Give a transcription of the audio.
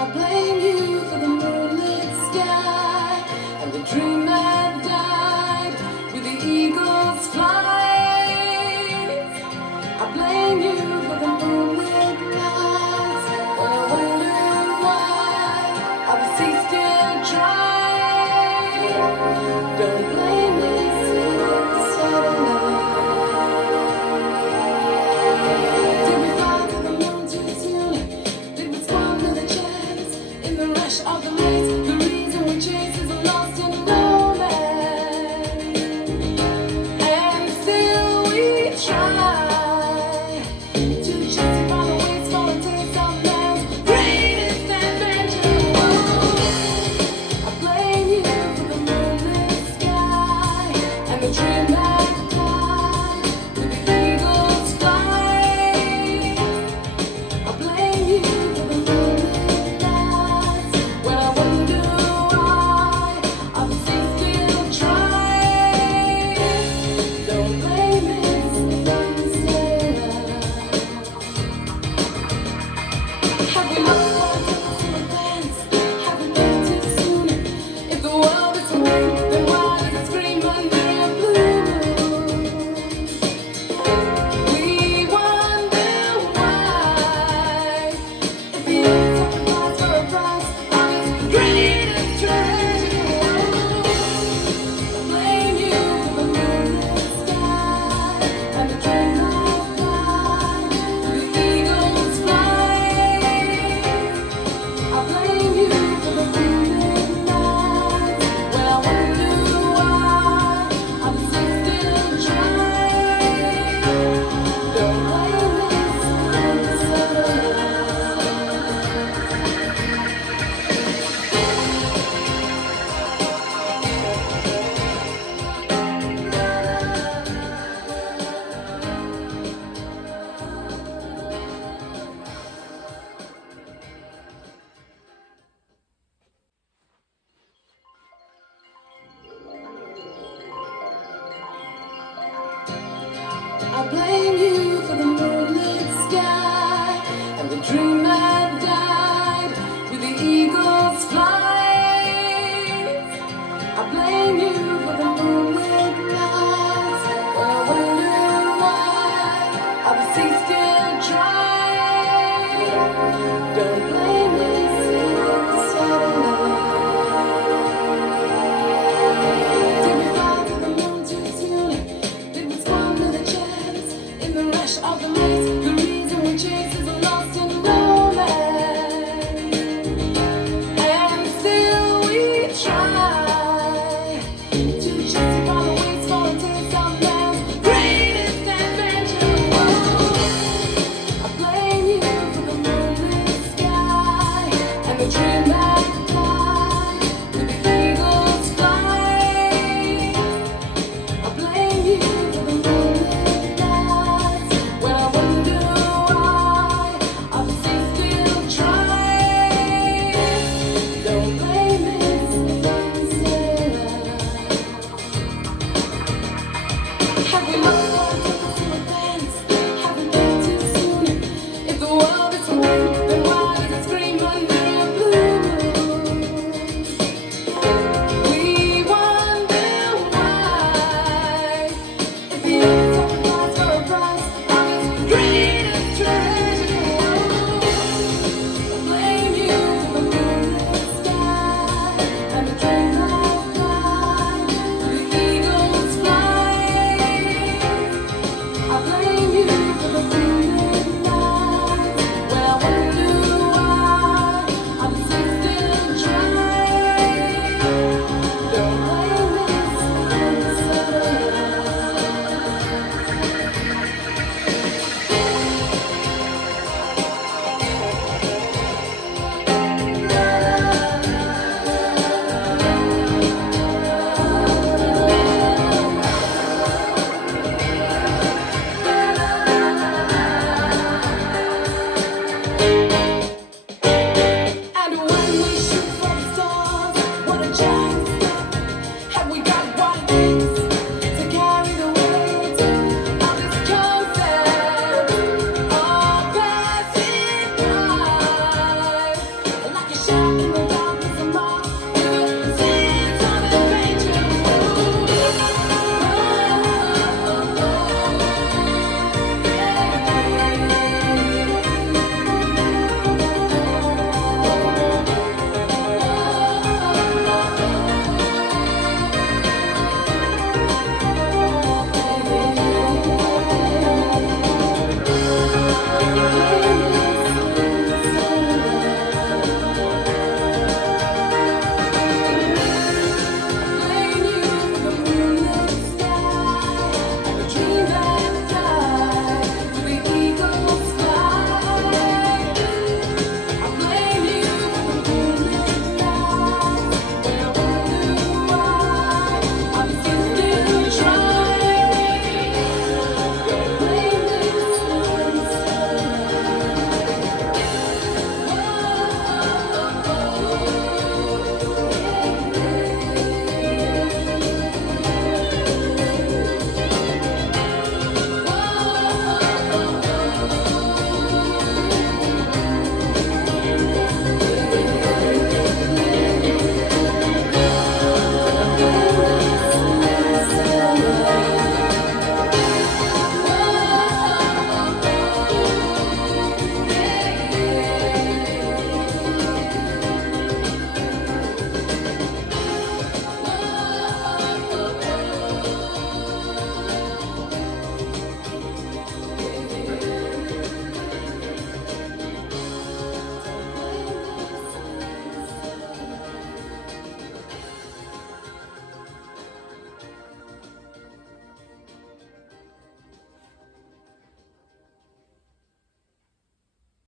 I blame you for the moonlit sky and the dream that died with the eagle's flight. I blame you for the moonlit nights when I wonder why are the seas still dry. Don't blame me, it's Saturday. Did we fly to the moon too soon? Did we squander the chance in the rush of the race? The reason we chase is lost in romance, and still we try to justify the wasteful and taste of man's greatest adventure. I blame you for the moonlit sky and the dream that died with the eagle's flight. I blame you for the moonlit nights when I wonder why are the seas still dry. Don't blame me, it's sailor. Have we lost our tickets in advance? Have we left too soon? If the world is awake, then why does it scream under a blue moon? We wonder why. If the earth sacrificed for a price of its greatest treasure. I blame you for the moonlit sky and the dream that died with the eagle's flight. I blame you for the moonlit nights when I wonder why are the seas still dry. Don't blame me, it's Saturday. I blame you for the moonlit sky and the dream that died with the eagle's flight. I blame you for the moonlit nights when I wonder why are the seas still dry. Don't blame me, it's Saturday. Did we fly to the moon too soon? Did we squander the chance in the rush of the race? The reason we chase is lost in romance, and still we try to justify the wasteful and taste of man's greatest adventure. I blame you for the moonlit sky and the dream that died with the eagle's flight. I blame you for the moonlit nights when I wonder why are the seas still dry. Don't blame me, it's sailor. Have we lost